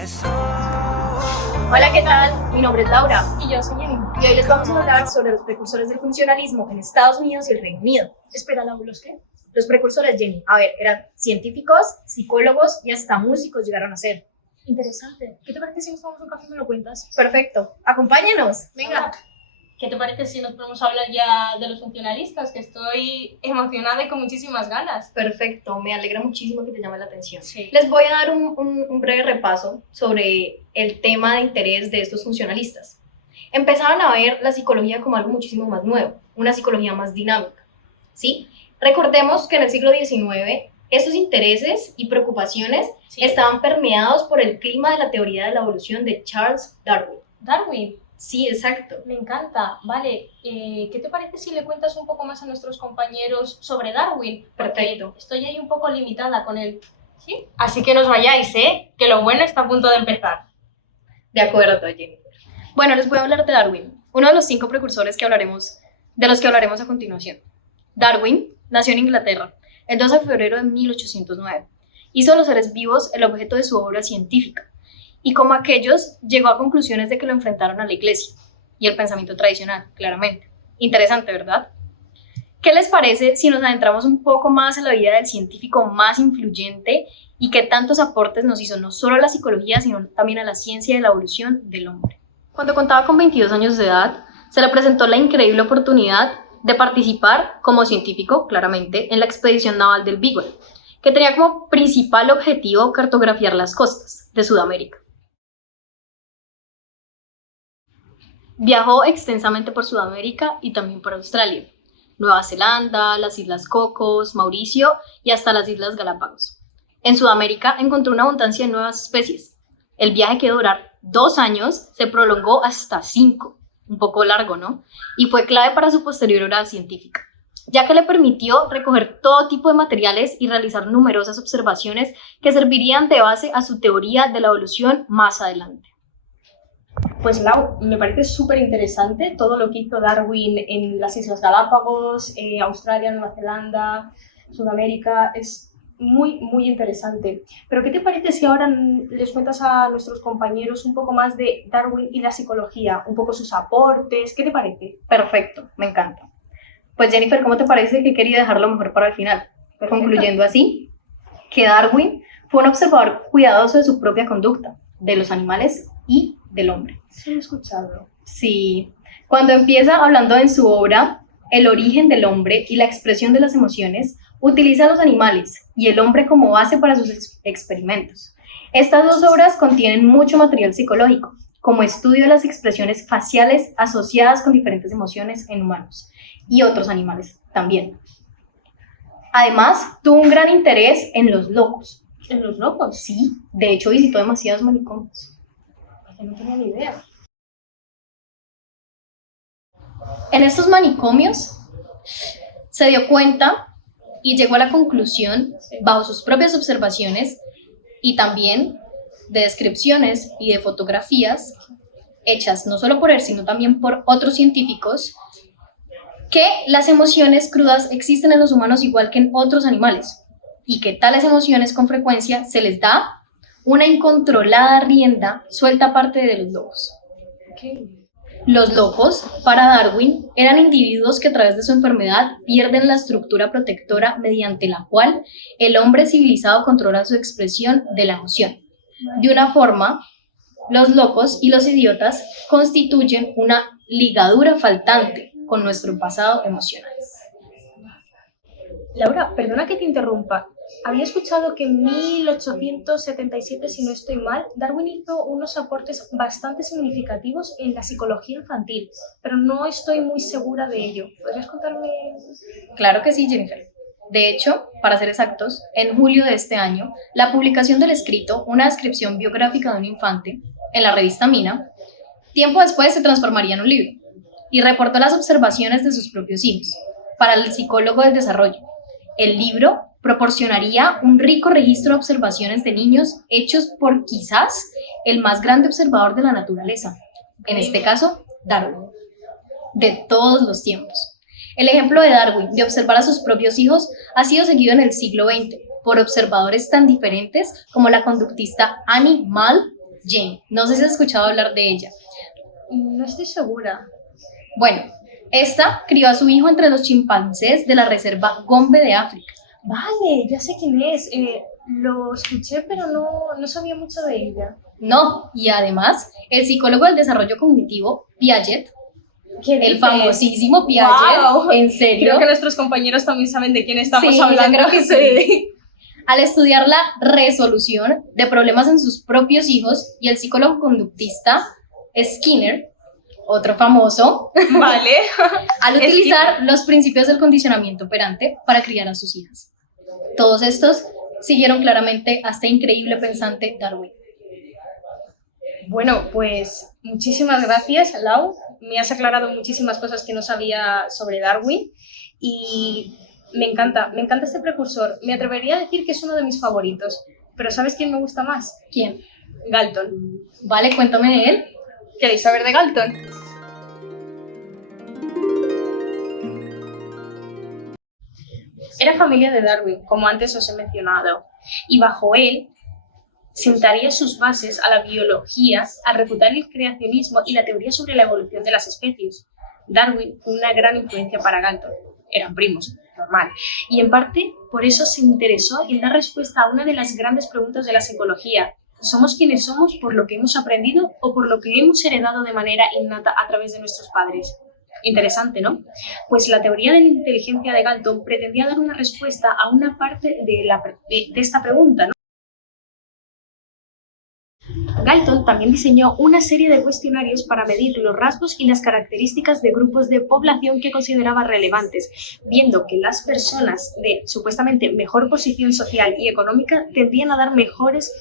Hola, ¿qué tal? Mi nombre es Laura Y yo soy Jenny. y hoy les vamos a hablar sobre los precursores del funcionalismo en Estados Unidos y el Reino Unido. Espera, Laura, ¿los qué? Los precursores, Jenny, a ver, eran científicos, psicólogos y hasta músicos llegaron a ser. Interesante. ¿Qué te parece si nos tomamos un café y me lo cuentas? Perfecto, acompáñenos. Venga. ¿Qué te parece si nos ponemos a hablar ya de los funcionalistas? Que estoy emocionada y con muchísimas ganas. Perfecto, me alegra muchísimo que te llame la atención. Sí. Les voy a dar un breve repaso sobre el tema de interés de estos funcionalistas. Empezaron a ver la psicología como algo muchísimo más nuevo, una psicología más dinámica, ¿sí? Recordemos que en el siglo XIX estos intereses y preocupaciones Sí. estaban permeados por el clima de la teoría de la evolución de Charles Darwin. Darwin, Sí, exacto. me encanta. Vale, ¿qué te parece si le cuentas un poco más a nuestros compañeros sobre Darwin? Porque Perfecto. estoy ahí un poco limitada con él. ¿Sí? Así que no os vayáis, ¿eh? Que lo bueno está a punto de empezar. De acuerdo, Jennifer. Bueno, les voy a hablar de Darwin, uno de los 5 precursores de los que hablaremos a continuación. Darwin nació en Inglaterra el 12 de febrero de 1809. Hizo de los seres vivos el objeto de su obra científica y como aquellos llegó a conclusiones de que lo enfrentaron a la iglesia y el pensamiento tradicional, claramente. Interesante, ¿verdad? ¿Qué les parece si nos adentramos un poco más en la vida del científico más influyente y que tantos aportes nos hizo no solo a la psicología, sino también a la ciencia de la evolución del hombre? Cuando contaba con 22 años de edad, se le presentó la increíble oportunidad de participar como científico, claramente, en la expedición naval del Beagle, que tenía como principal objetivo cartografiar las costas de Sudamérica. Viajó extensamente por Sudamérica y también por Australia, Nueva Zelanda, las Islas Cocos, Mauricio y hasta las Islas Galápagos. En Sudamérica encontró una abundancia de nuevas especies. El viaje que iba a durar 2 años se prolongó hasta 5, un poco largo, ¿no? Y fue clave para su posterior obra científica, ya que le permitió recoger todo tipo de materiales y realizar numerosas observaciones que servirían de base a su teoría de la evolución más adelante. Pues Lau, me parece súper interesante todo lo que hizo Darwin en las Islas Galápagos, Australia, Nueva Zelanda, Sudamérica. Es muy, muy interesante. Pero ¿qué te parece si ahora les cuentas a nuestros compañeros un poco más de Darwin y la psicología? Un poco sus aportes. ¿Qué te parece? Perfecto, me encanta. Pues Jennifer, ¿cómo te parece que quería dejarlo mejor para el final? Perfecto. Concluyendo así, que Darwin fue un observador cuidadoso de su propia conducta, de los animales y del hombre. Sí, lo he escuchado. Sí, cuando empieza hablando en su obra El origen del hombre y la expresión de las emociones, utiliza a los animales y el hombre como base para sus experimentos. Estas 2 obras contienen mucho material psicológico, como estudio de las expresiones faciales asociadas con diferentes emociones en humanos y otros animales también. Además, tuvo un gran interés en los locos. ¿En los locos? Sí, de hecho visitó demasiados manicomios. Que no tenía ni idea. En estos manicomios se dio cuenta y llegó a la conclusión, bajo sus propias observaciones y también de descripciones y de fotografías hechas no solo por él, sino también por otros científicos, que las emociones crudas existen en los humanos igual que en otros animales y que tales emociones con frecuencia se les da una incontrolada rienda suelta aparte de los locos. Okay. Los locos, para Darwin, eran individuos que a través de su enfermedad pierden la estructura protectora mediante la cual el hombre civilizado controla su expresión de la emoción. De una forma, los locos y los idiotas constituyen una ligadura faltante con nuestro pasado emocional. Laura, perdona que te interrumpa. Había escuchado que en 1877, si no estoy mal, Darwin hizo unos aportes bastante significativos en la psicología infantil, pero no estoy muy segura de ello. ¿Podrías contarme? Claro que sí, Jennifer. De hecho, para ser exactos, en julio de este año, la publicación del escrito Una descripción biográfica de un infante en la revista Mina, tiempo después se transformaría en un libro y reportó las observaciones de sus propios hijos. Para el psicólogo del desarrollo, el libro proporcionaría un rico registro de observaciones de niños hechos por quizás el más grande observador de la naturaleza, en este caso, Darwin, de todos los tiempos. El ejemplo de Darwin de observar a sus propios hijos ha sido seguido en el siglo XX por observadores tan diferentes como la conductista Annie Mall, Jane. No sé si has escuchado hablar de ella. No estoy segura. Bueno, esta crió a su hijo entre los chimpancés de la reserva Gombe de África. Vale, ya sé quién es. Lo escuché, pero no sabía mucho de ella. No, y además, el psicólogo del desarrollo cognitivo, Piaget, ¿Qué el dices? famosísimo Piaget, ¡Guau! ¿en serio? Creo que nuestros compañeros también saben de quién estamos Sí, yo hablando. creo que sí. Al estudiar la resolución de problemas en sus propios hijos, y el psicólogo conductista Skinner, otro famoso, Vale. al utilizar los principios del condicionamiento operante para criar a sus hijas. Todos estos siguieron claramente a este increíble pensante Darwin. Bueno, pues muchísimas gracias, Lau. Me has aclarado muchísimas cosas que no sabía sobre Darwin y me encanta este precursor. Me atrevería a decir que es uno de mis favoritos, pero ¿sabes quién me gusta más? ¿Quién? Galton. Vale, cuéntame de él. ¿Queréis saber de Galton? Era familia de Darwin, como antes os he mencionado, y bajo él sentaría sus bases a la biología al refutar el creacionismo y la teoría sobre la evolución de las especies. Darwin fue una gran influencia para Galton. Eran primos, normal. Y en parte por eso se interesó en dar respuesta a una de las grandes preguntas de la psicología. ¿Somos quienes somos por lo que hemos aprendido o por lo que hemos heredado de manera innata a través de nuestros padres? Interesante, ¿no? Pues la teoría de la inteligencia de Galton pretendía dar una respuesta a una parte de esta pregunta, ¿no? Galton también diseñó una serie de cuestionarios para medir los rasgos y las características de grupos de población que consideraba relevantes, viendo que las personas de supuestamente mejor posición social y económica tendían a dar mejores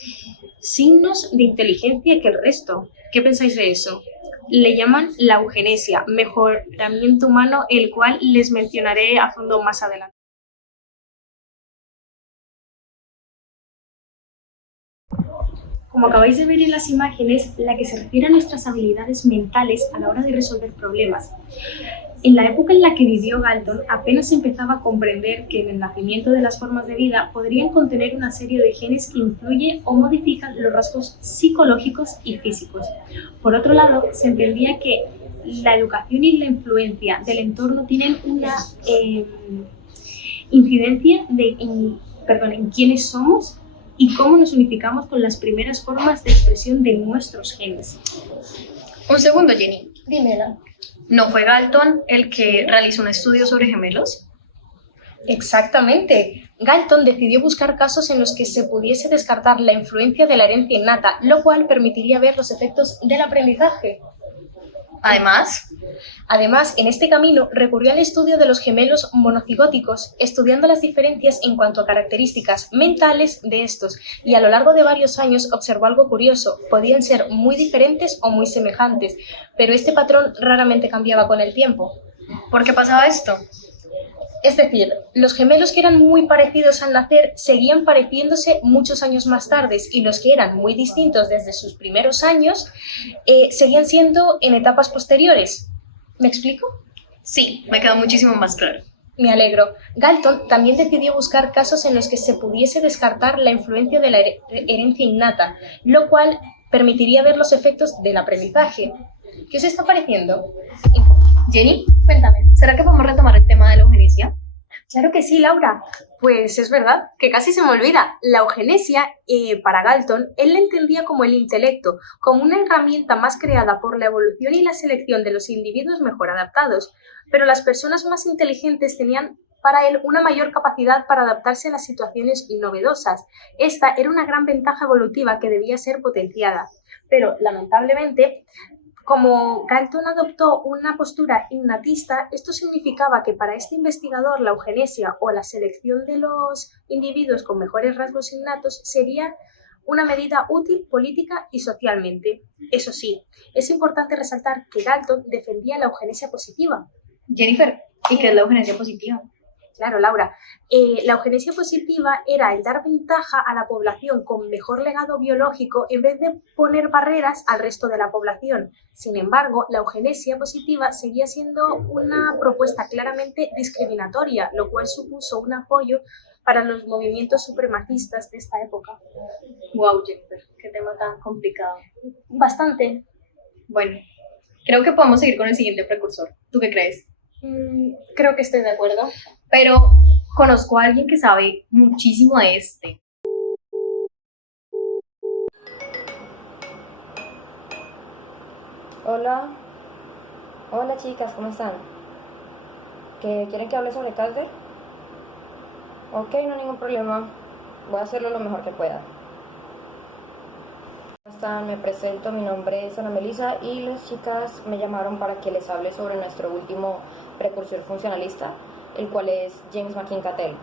signos de inteligencia que el resto. ¿Qué pensáis de eso? Le llaman la eugenesia, mejoramiento humano, el cual les mencionaré a fondo más adelante. Como acabáis de ver en las imágenes, la que se refiere a nuestras habilidades mentales a la hora de resolver problemas. En la época en la que vivió Galton, apenas se empezaba a comprender que en el nacimiento de las formas de vida podrían contener una serie de genes que influyen o modifican los rasgos psicológicos y físicos. Por otro lado, se entendía que la educación y la influencia del entorno tienen una incidencia en quiénes somos y cómo nos unificamos con las primeras formas de expresión de nuestros genes. Un segundo, Jenny. Dímela. ¿No fue Galton el que realizó un estudio sobre gemelos? Exactamente. Galton decidió buscar casos en los que se pudiese descartar la influencia de la herencia innata, lo cual permitiría ver los efectos del aprendizaje. Además, en este camino recurrió al estudio de los gemelos monocigóticos, estudiando las diferencias en cuanto a características mentales de estos, y a lo largo de varios años observó algo curioso: podían ser muy diferentes o muy semejantes, pero este patrón raramente cambiaba con el tiempo. ¿Por qué pasaba esto? Es decir, los gemelos que eran muy parecidos al nacer seguían pareciéndose muchos años más tarde, y los que eran muy distintos desde sus primeros años seguían siendo en etapas posteriores. ¿Me explico? Sí, me quedó muchísimo más claro. Me alegro. Galton también decidió buscar casos en los que se pudiese descartar la influencia de la herencia innata, lo cual permitiría ver los efectos del aprendizaje. ¿Qué os está pareciendo? Jenny, cuéntame, ¿será que podemos retomar el tema de la eugenesia? Claro que sí, Laura. Pues es verdad, que casi se me olvida. La eugenesia, para Galton, él la entendía como el intelecto, como una herramienta más creada por la evolución y la selección de los individuos mejor adaptados. Pero las personas más inteligentes tenían para él una mayor capacidad para adaptarse a las situaciones novedosas. Esta era una gran ventaja evolutiva que debía ser potenciada. Pero, lamentablemente, como Galton adoptó una postura innatista, esto significaba que para este investigador la eugenesia o la selección de los individuos con mejores rasgos innatos sería una medida útil política y socialmente. Eso sí, es importante resaltar que Galton defendía la eugenesia positiva. Jennifer, ¿y qué es la eugenesia positiva? Claro, Laura. La eugenesia positiva era el dar ventaja a la población con mejor legado biológico en vez de poner barreras al resto de la población. Sin embargo, la eugenesia positiva seguía siendo una propuesta claramente discriminatoria, lo cual supuso un apoyo para los movimientos supremacistas de esta época. Wow, Jennifer, qué tema tan complicado. Bastante. Bueno, creo que podemos seguir con el siguiente precursor. ¿Tú qué crees? Creo que estoy de acuerdo. Pero conozco a alguien que sabe muchísimo de este. Hola, hola chicas, ¿cómo están? ¿Que quieren que hable sobre Calder? Ok, no hay ningún problema, voy a hacerlo lo mejor que pueda. ¿Cómo están? Me presento, mi nombre es Ana Melissa y las chicas me llamaron para que les hable sobre nuestro último precursor funcionalista, el cual es James McKim Cattell.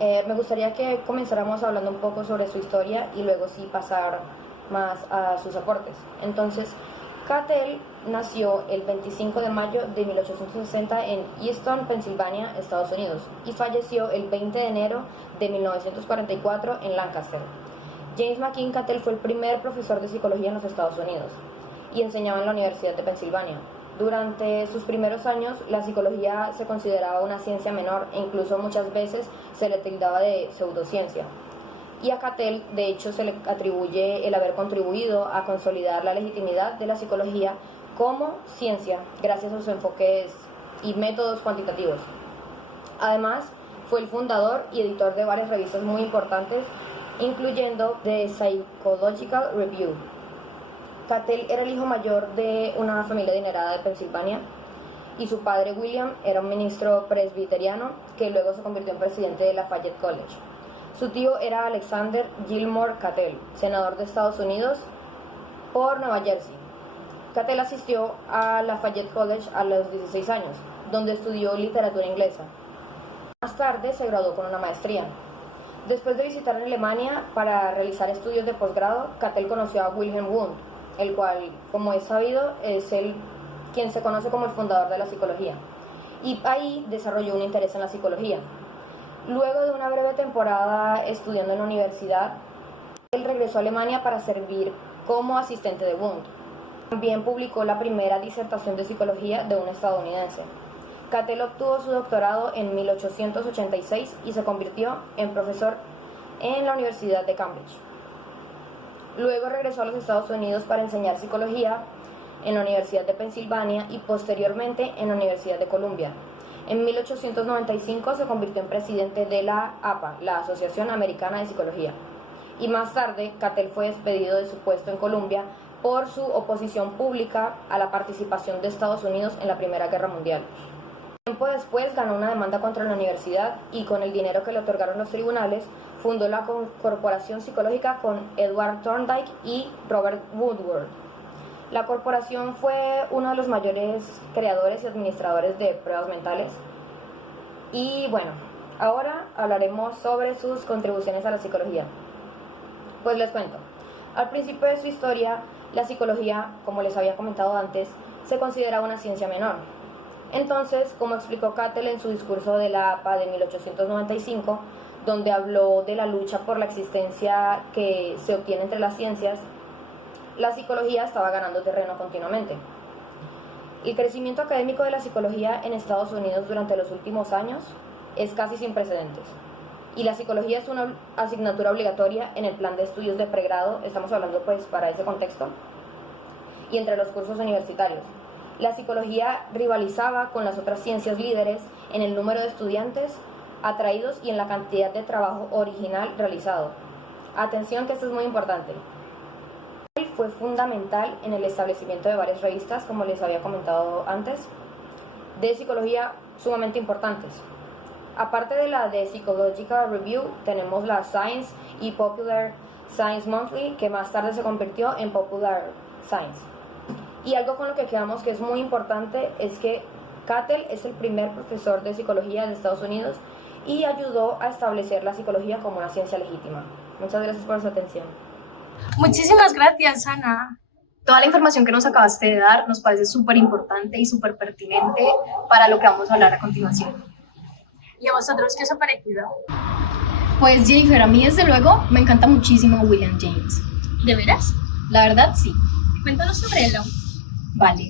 Me gustaría que comenzáramos hablando un poco sobre su historia y luego sí pasar más a sus aportes. Entonces, Cattell nació el 25 de mayo de 1860 en Easton, Pensilvania, Estados Unidos, y falleció el 20 de enero de 1944 en Lancaster. James McKim Cattell fue el primer profesor de psicología en los Estados Unidos y enseñaba en la Universidad de Pensilvania. Durante sus primeros años, la psicología se consideraba una ciencia menor e incluso muchas veces se le tildaba de pseudociencia. Y a Cattell, de hecho, se le atribuye el haber contribuido a consolidar la legitimidad de la psicología como ciencia, gracias a sus enfoques y métodos cuantitativos. Además, fue el fundador y editor de varias revistas muy importantes, incluyendo The Psychological Review. Cattell era el hijo mayor de una familia adinerada de Pensilvania y su padre William era un ministro presbiteriano que luego se convirtió en presidente de Lafayette College. Su tío era Alexander Gilmore Cattell, senador de Estados Unidos por Nueva Jersey. Cattell asistió a Lafayette College a los 16 años, donde estudió literatura inglesa. Más tarde se graduó con una maestría. Después de visitar Alemania para realizar estudios de posgrado, Cattell conoció a Wilhelm Wundt, el cual, como es sabido, es quien se conoce como el fundador de la psicología, y ahí desarrolló un interés en la psicología. Luego de una breve temporada estudiando en la universidad, él regresó a Alemania para servir como asistente de Wundt. También publicó la primera disertación de psicología de un estadounidense. Cattell obtuvo su doctorado en 1886 y se convirtió en profesor en la Universidad de Cambridge. Luego regresó a los Estados Unidos para enseñar psicología en la Universidad de Pensilvania y posteriormente en la Universidad de Columbia. En 1895 se convirtió en presidente de la APA, la Asociación Americana de Psicología. Y más tarde, Cattell fue despedido de su puesto en Columbia por su oposición pública a la participación de Estados Unidos en la Primera Guerra Mundial. Tiempo después ganó una demanda contra la universidad y con el dinero que le otorgaron los tribunales, fundó la Corporación Psicológica con Edward Thorndike y Robert Woodward. La corporación fue uno de los mayores creadores y administradores de pruebas mentales. Y bueno, ahora hablaremos sobre sus contribuciones a la psicología. Pues les cuento. Al principio de su historia, la psicología, como les había comentado antes, se consideraba una ciencia menor. Entonces, como explicó Cattell en su discurso de la APA de 1895, donde habló de la lucha por la existencia que se obtiene entre las ciencias, la psicología estaba ganando terreno continuamente. El crecimiento académico de la psicología en Estados Unidos durante los últimos años es casi sin precedentes. Y la psicología es una asignatura obligatoria en el plan de estudios de pregrado, estamos hablando pues para ese contexto, y entre los cursos universitarios. La psicología rivalizaba con las otras ciencias líderes en el número de estudiantes atraídos y en la cantidad de trabajo original realizado. Atención que esto es muy importante. Él fue fundamental en el establecimiento de varias revistas, como les había comentado antes, de psicología sumamente importantes. Aparte de la de Psychological Review, tenemos la Science y Popular Science Monthly, que más tarde se convirtió en Popular Science. Y algo con lo que quedamos que es muy importante es que Cattell es el primer profesor de psicología de Estados Unidos y ayudó a establecer la psicología como una ciencia legítima. Muchas gracias por su atención. Muchísimas gracias, Ana. Toda la información que nos acabaste de dar nos parece súper importante y súper pertinente para lo que vamos a hablar a continuación. ¿Y a vosotros qué os ha parecido? Pues Jennifer, a mí desde luego me encanta muchísimo William James. ¿De veras? La verdad sí. Cuéntanos sobre él. Vale.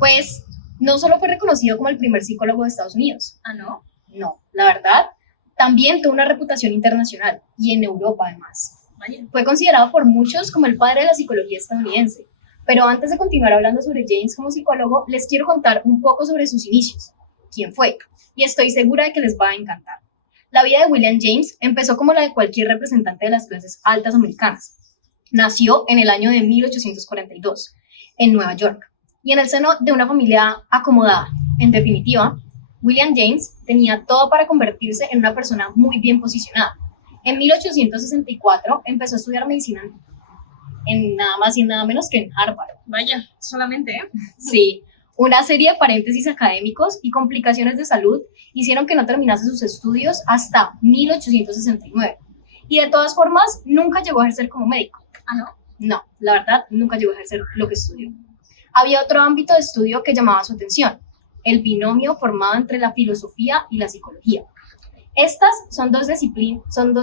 Pues no solo fue reconocido como el primer psicólogo de Estados Unidos. ¿Ah, no? No, la verdad, también tuvo una reputación internacional y en Europa además. Vaya. Fue considerado por muchos como el padre de la psicología estadounidense. Pero antes de continuar hablando sobre James como psicólogo, les quiero contar un poco sobre sus inicios, quién fue, y estoy segura de que les va a encantar. La vida de William James empezó como la de cualquier representante de las clases altas americanas. Nació en el año de 1842, en Nueva York, y en el seno de una familia acomodada. En definitiva, William James tenía todo para convertirse en una persona muy bien posicionada. En 1864 empezó a estudiar medicina en nada más y nada menos que en Harvard. Vaya, solamente, ¿eh? Sí, una serie de paréntesis académicos y complicaciones de salud hicieron que no terminase sus estudios hasta 1869. Y de todas formas, nunca llegó a ejercer como médico. Ah, ¿no? No, la verdad, nunca llegó a ejercer lo que estudió. Había otro ámbito de estudio que llamaba su atención, el binomio formado entre la filosofía y la psicología. Estas son dos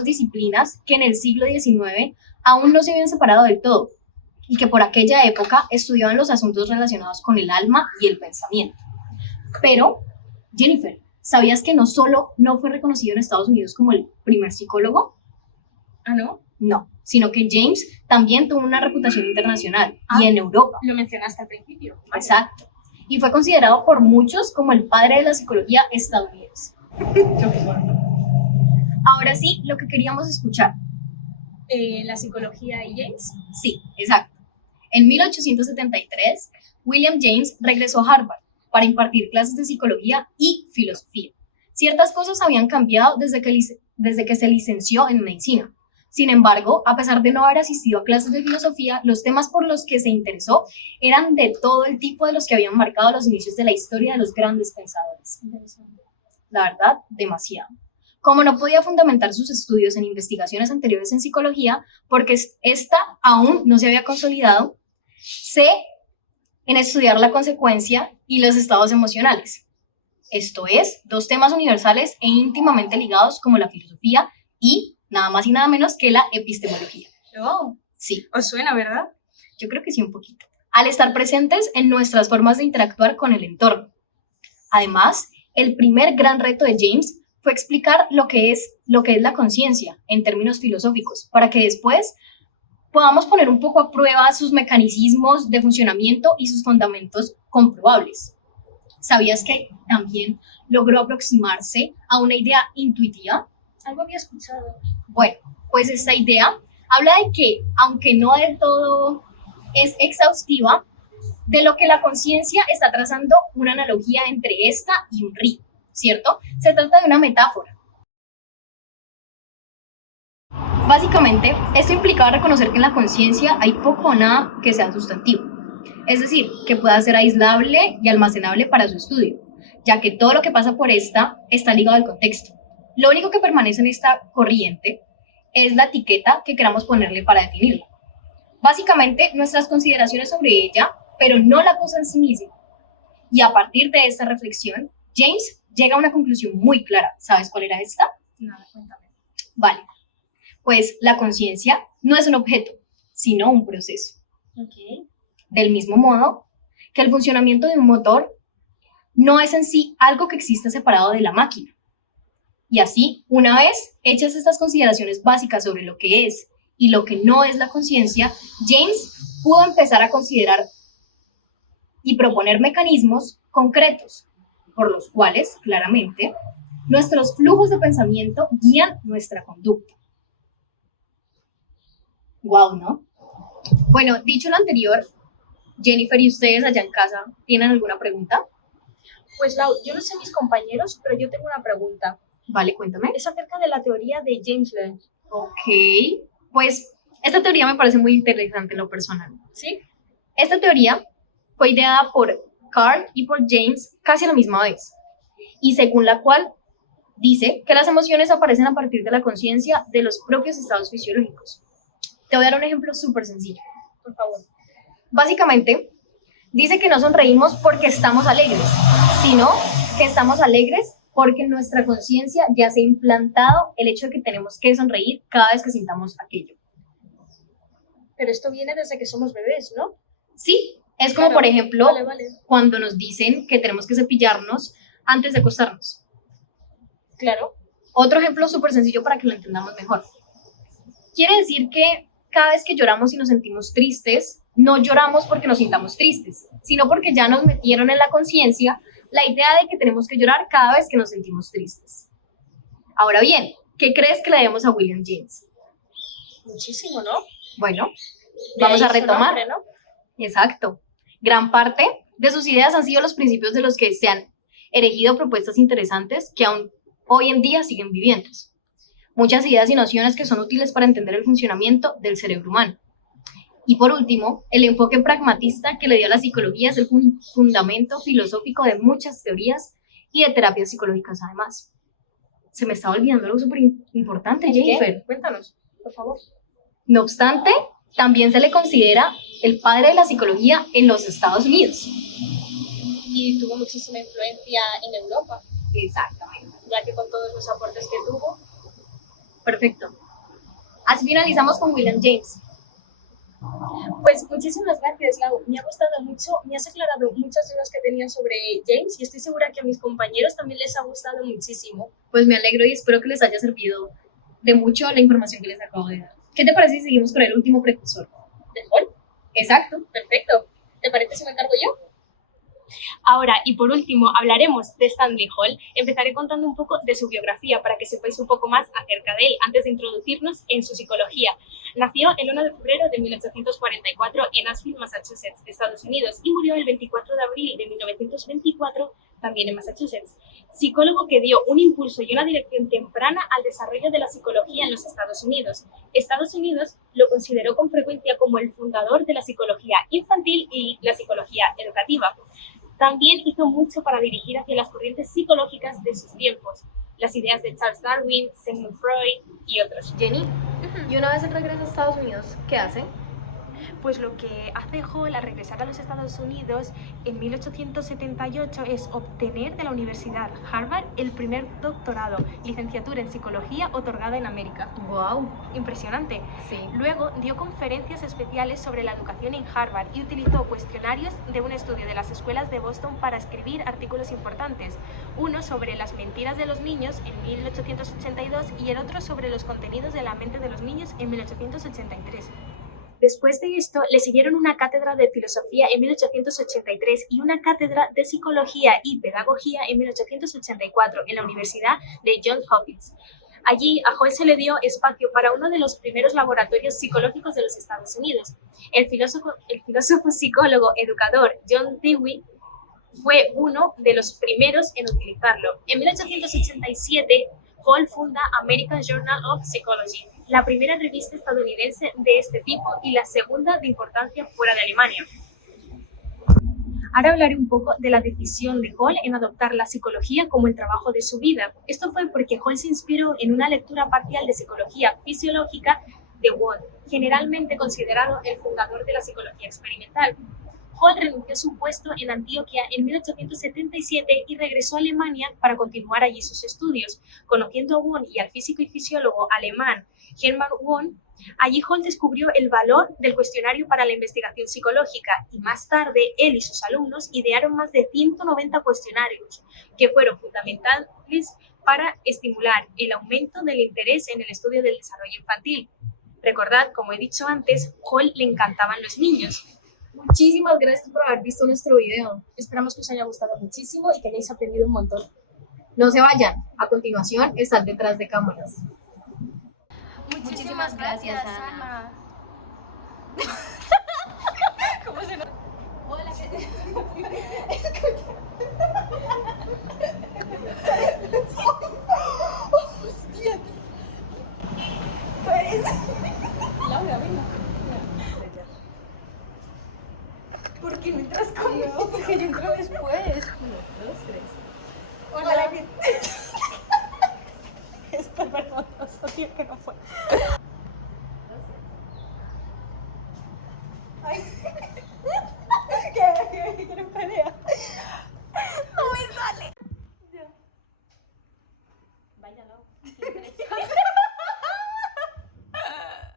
disciplinas que en el siglo XIX aún no se habían separado del todo y que por aquella época estudiaban los asuntos relacionados con el alma y el pensamiento. Pero, Jennifer, ¿sabías que no solo no fue reconocido en Estados Unidos como el primer psicólogo? Ah, ¿no? No, sino que James también tuvo una reputación internacional y en Europa. Lo mencionaste al principio. Vaya. Exacto. Y fue considerado por muchos como el padre de la psicología estadounidense. Ahora sí, lo que queríamos escuchar. La psicología y James. Sí, exacto. En 1873, William James regresó a Harvard para impartir clases de psicología y filosofía. Ciertas cosas habían cambiado desde que se licenció en medicina. Sin embargo, a pesar de no haber asistido a clases de filosofía, los temas por los que se interesó eran de todo el tipo de los que habían marcado los inicios de la historia de los grandes pensadores. Interesante. La verdad, demasiado. Como no podía fundamentar sus estudios en investigaciones anteriores en psicología, porque esta aún no se había consolidado, en estudiar la consecuencia y los estados emocionales. Esto es, dos temas universales e íntimamente ligados como la filosofía y nada más y nada menos que la epistemología. Oh, Sí, os suena, ¿verdad? yo creo que sí un poquito. Al estar presentes en nuestras formas de interactuar con el entorno. Además, el primer gran reto de James fue explicar lo que es la conciencia en términos filosóficos, para que después podamos poner un poco a prueba sus mecanismos de funcionamiento y sus fundamentos comprobables. ¿Sabías que también logró aproximarse a una idea intuitiva? Algo había escuchado. Bueno, pues esta idea habla de que, aunque no del todo es exhaustiva, de lo que la conciencia está trazando una analogía entre esta y un río, ¿cierto? Se trata de una metáfora. Básicamente, esto implicaba reconocer que en la conciencia hay poco o nada que sea sustantivo, es decir, que pueda ser aislable y almacenable para su estudio, ya que todo lo que pasa por esta está ligado al contexto. Lo único que permanece en esta corriente es la etiqueta que queramos ponerle para definirla. Básicamente, nuestras consideraciones sobre ella, pero no la cosa en sí misma. Y a partir de esta reflexión, James llega a una conclusión muy clara. ¿Sabes cuál era esta? Nada, cuéntame. Vale. Pues la conciencia no es un objeto, sino un proceso. Ok. Del mismo modo que el funcionamiento de un motor no es en sí algo que exista separado de la máquina. Y así, una vez hechas estas consideraciones básicas sobre lo que es y lo que no es la conciencia, James pudo empezar a considerar y proponer mecanismos concretos por los cuales, claramente, nuestros flujos de pensamiento guían nuestra conducta. Wow, ¿no? Bueno, dicho lo anterior, Jennifer y ustedes allá en casa, ¿tienen alguna pregunta? Pues Lau, yo no sé mis compañeros, pero yo tengo una pregunta. Vale, cuéntame. Es acerca de la teoría de James Lange. Ok, pues esta teoría me parece muy interesante en lo personal. ¿Sí? Esta teoría fue ideada por Carl y por James casi a la misma vez, y según la cual dice que las emociones aparecen a partir de la conciencia de los propios estados fisiológicos. Te voy a dar un ejemplo súper sencillo. Por favor. Básicamente, dice que no sonreímos porque estamos alegres, sino que estamos alegres porque en nuestra conciencia ya se ha implantado el hecho de que tenemos que sonreír cada vez que sintamos aquello. Pero esto viene desde que somos bebés, ¿no? Sí, es como Claro. por ejemplo Vale. cuando nos dicen que tenemos que cepillarnos antes de acostarnos. Claro. Otro ejemplo súper sencillo para que lo entendamos mejor. Quiere decir que cada vez que lloramos y nos sentimos tristes, no lloramos porque nos sintamos tristes, sino porque ya nos metieron en la conciencia la idea de que tenemos que llorar cada vez que nos sentimos tristes. Ahora bien, ¿qué crees que le debemos a William James? Muchísimo, ¿no? Bueno, De vamos ahí a su retomar. nombre, ¿no? Exacto. Gran parte de sus ideas han sido los principios de los que se han erigido propuestas interesantes que aún hoy en día siguen vivientes. Muchas ideas y nociones que son útiles para entender el funcionamiento del cerebro humano. Y por último, el enfoque pragmatista que le dio a la psicología es el fundamento filosófico de muchas teorías y de terapias psicológicas además. Se me estaba olvidando algo súper importante, Jennifer. ¿Qué? Cuéntanos, por favor. No obstante, también se le considera el padre de la psicología en los Estados Unidos. Y tuvo muchísima influencia en Europa, Exactamente. ya que con todos los aportes que tuvo. Perfecto. Así finalizamos con William James. Pues muchísimas gracias, Lau. Me ha gustado mucho, me has aclarado muchas dudas que tenía sobre James y estoy segura que a mis compañeros también les ha gustado muchísimo. Pues me alegro y espero que les haya servido de mucho la información que les acabo de dar. ¿Qué te parece si seguimos con el último precursor? ¿De Hall? Exacto. Perfecto. ¿Te parece si me encargo yo? Ahora, y por último, hablaremos de Stanley Hall. Empezaré contando un poco de su biografía para que sepáis un poco más acerca de él, antes de introducirnos en su psicología. Nació el 1 de febrero de 1844 en Asheville, Massachusetts, Estados Unidos, y murió el 24 de abril de 1924, también en Massachusetts. Psicólogo que dio un impulso y una dirección temprana al desarrollo de la psicología en los Estados Unidos. Estados Unidos lo consideró con frecuencia como el fundador de la psicología infantil y la psicología educativa. También hizo mucho para dirigir hacia las corrientes psicológicas de sus tiempos, las ideas de Charles Darwin, Sigmund Freud y otros. Jenny, y una vez él regresa a Estados Unidos, ¿qué hace? Pues lo que hace Hall al regresar a los Estados Unidos en 1878 es obtener de la Universidad Harvard el primer doctorado, licenciatura en psicología otorgada en América. Wow. Impresionante. Sí. Luego dio conferencias especiales sobre la educación en Harvard y utilizó cuestionarios de un estudio de las escuelas de Boston para escribir artículos importantes. Uno sobre las mentiras de los niños en 1882 y el otro sobre los contenidos de la mente de los niños en 1883. Después de esto, le siguieron una cátedra de filosofía en 1883 y una cátedra de psicología y pedagogía en 1884 en la Universidad de Johns Hopkins. Allí a Hall se le dio espacio para uno de los primeros laboratorios psicológicos de los Estados Unidos. El filósofo psicólogo educador John Dewey fue uno de los primeros en utilizarlo. En 1887, Hall funda American Journal of Psychology, la primera revista estadounidense de este tipo y la segunda de importancia fuera de Alemania. Ahora hablaré un poco de la decisión de Hall en adoptar la psicología como el trabajo de su vida. Esto fue porque Hall se inspiró en una lectura parcial de psicología fisiológica de Wundt, generalmente considerado el fundador de la psicología experimental. Hall renunció a su puesto en Antioquia en 1877 y regresó a Alemania para continuar allí sus estudios. Conociendo a Wundt y al físico y fisiólogo alemán Hermann Wundt, allí Hall descubrió el valor del cuestionario para la investigación psicológica y más tarde él y sus alumnos idearon más de 190 cuestionarios que fueron fundamentales para estimular el aumento del interés en el estudio del desarrollo infantil. Recordad, como he dicho antes, Hall le encantaban los niños. Muchísimas gracias por haber visto nuestro video. Esperamos que os haya gustado muchísimo y que hayáis aprendido un montón. No se vayan. A continuación, están detrás de cámaras. Muchísimas gracias, Ana.